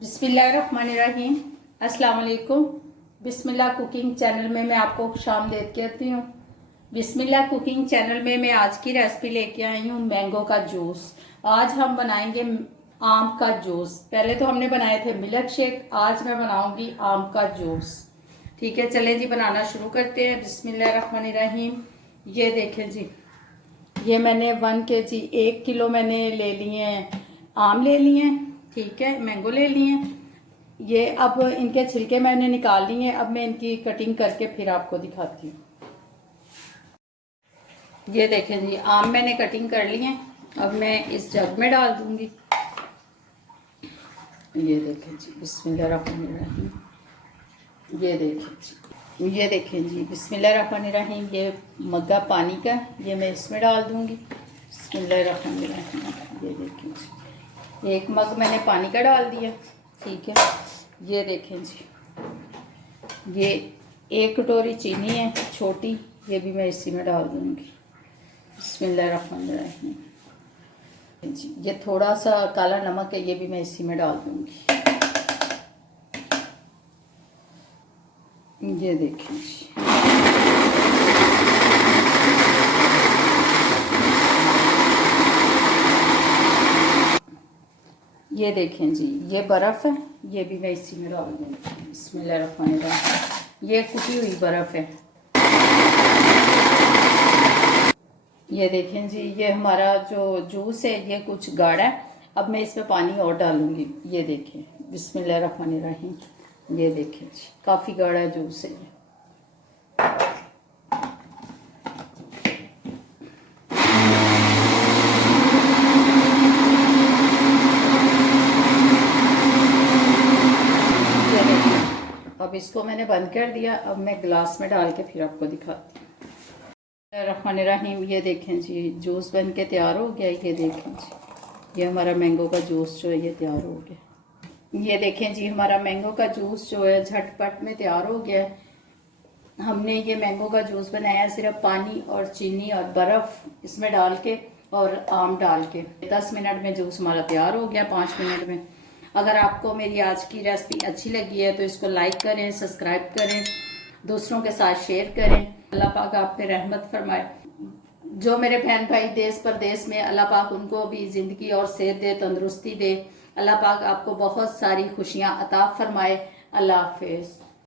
बिस्मिल्लाहिर्रहमानिर्रहीम। अस्सलाम वालेकुम। बिस्मिल्लाह कुकिंग चैनल में मैं आपको खुशामदीद कहती हूँ। बिस्मिल्लाह कुकिंग चैनल में मैं आज की रेसिपी लेके आई हूँ मैंगो का जूस। आज हम बनाएंगे आम का जूस। पहले तो हमने बनाए थे मिल्क शेक, आज मैं बनाऊंगी आम का जूस। ठीक है, चले जी बनाना शुरू करते हैं। बिस्मिल्लाहिर्रहमानिर्रहीम। ये देखें जी, ये मैंने 1 kg 1 किलो मैंने ले लिए हैं, आम ले लिए हैं। ठीक है, मैंगो ले लिए हैं। ये अब इनके छिलके मैंने निकाल लिए हैं। अब मैं इनकी कटिंग करके फिर आपको दिखाती हूँ। ये देखें जी, आम मैंने कटिंग कर लिए हैं। अब मैं इस जग में डाल दूंगी। ये देखें जी, बिस्मिल्लाहिर्रहमानिर्रहीम। ये देखें जी, बिस्मिल्लाहिर्रहमानिर्रहीम। ये मग्गा पानी का, ये मैं इसमें डाल दूंगी। बिस्मिल्लाहिर्रहमानिर्रहीम। ये देखें जी, 1 मग मैंने पानी का डाल दिया। ठीक है, ये देखें जी, ये 1 कटोरी चीनी है छोटी, ये भी मैं इसी में डाल दूंगी। बिस्मिल्लाहिर्रहमानिर्रहीम जी, ये थोड़ा सा काला नमक है, ये भी मैं इसी में डाल दूंगी। ये देखें जी, ये देखें जी, ये बर्फ़ है, ये भी मैं इसी में डाल दूँगी। बिस्मिल्लाहिर्रहमानिर्रहीम। ये कुटी हुई बर्फ़ है। ये देखें जी, ये हमारा जो जूस है ये कुछ गाढ़ा है। अब मैं इसमें पानी और डालूँगी। ये देखें, बिस्मिल्लाहिर्रहमानिर्रहीम। ये देखें जी, काफ़ी गाढ़ा जूस है ये। अब इसको मैंने बंद कर दिया। अब मैं गिलास में डाल के फिर आपको दिखाती हूँ। रहमानिर्रहीम। ये देखें जी, जूस बन के तैयार हो गया। ये देखें जी, ये हमारा मैंगो का जूस जो है ये तैयार हो गया। ये देखें जी, हमारा मैंगो का जूस जो है झटपट में तैयार हो गया है। हमने ये मैंगो का जूस बनाया सिर्फ पानी और चीनी और बर्फ़ इसमें डाल के और आम डाल के। 10 मिनट में जूस हमारा तैयार हो गया, 5 मिनट में। अगर आपको मेरी आज की रेसिपी अच्छी लगी है तो इसको लाइक करें, सब्सक्राइब करें, दूसरों के साथ शेयर करें। अल्लाह पाक आप पे रहमत फरमाए। जो मेरे बहन भाई देश परदेश में, अल्लाह पाक उनको भी ज़िंदगी और सेहत दे, तंदुरुस्ती दे। अल्लाह पाक आपको बहुत सारी खुशियाँ अता फरमाए। अल्लाह हाफिज़।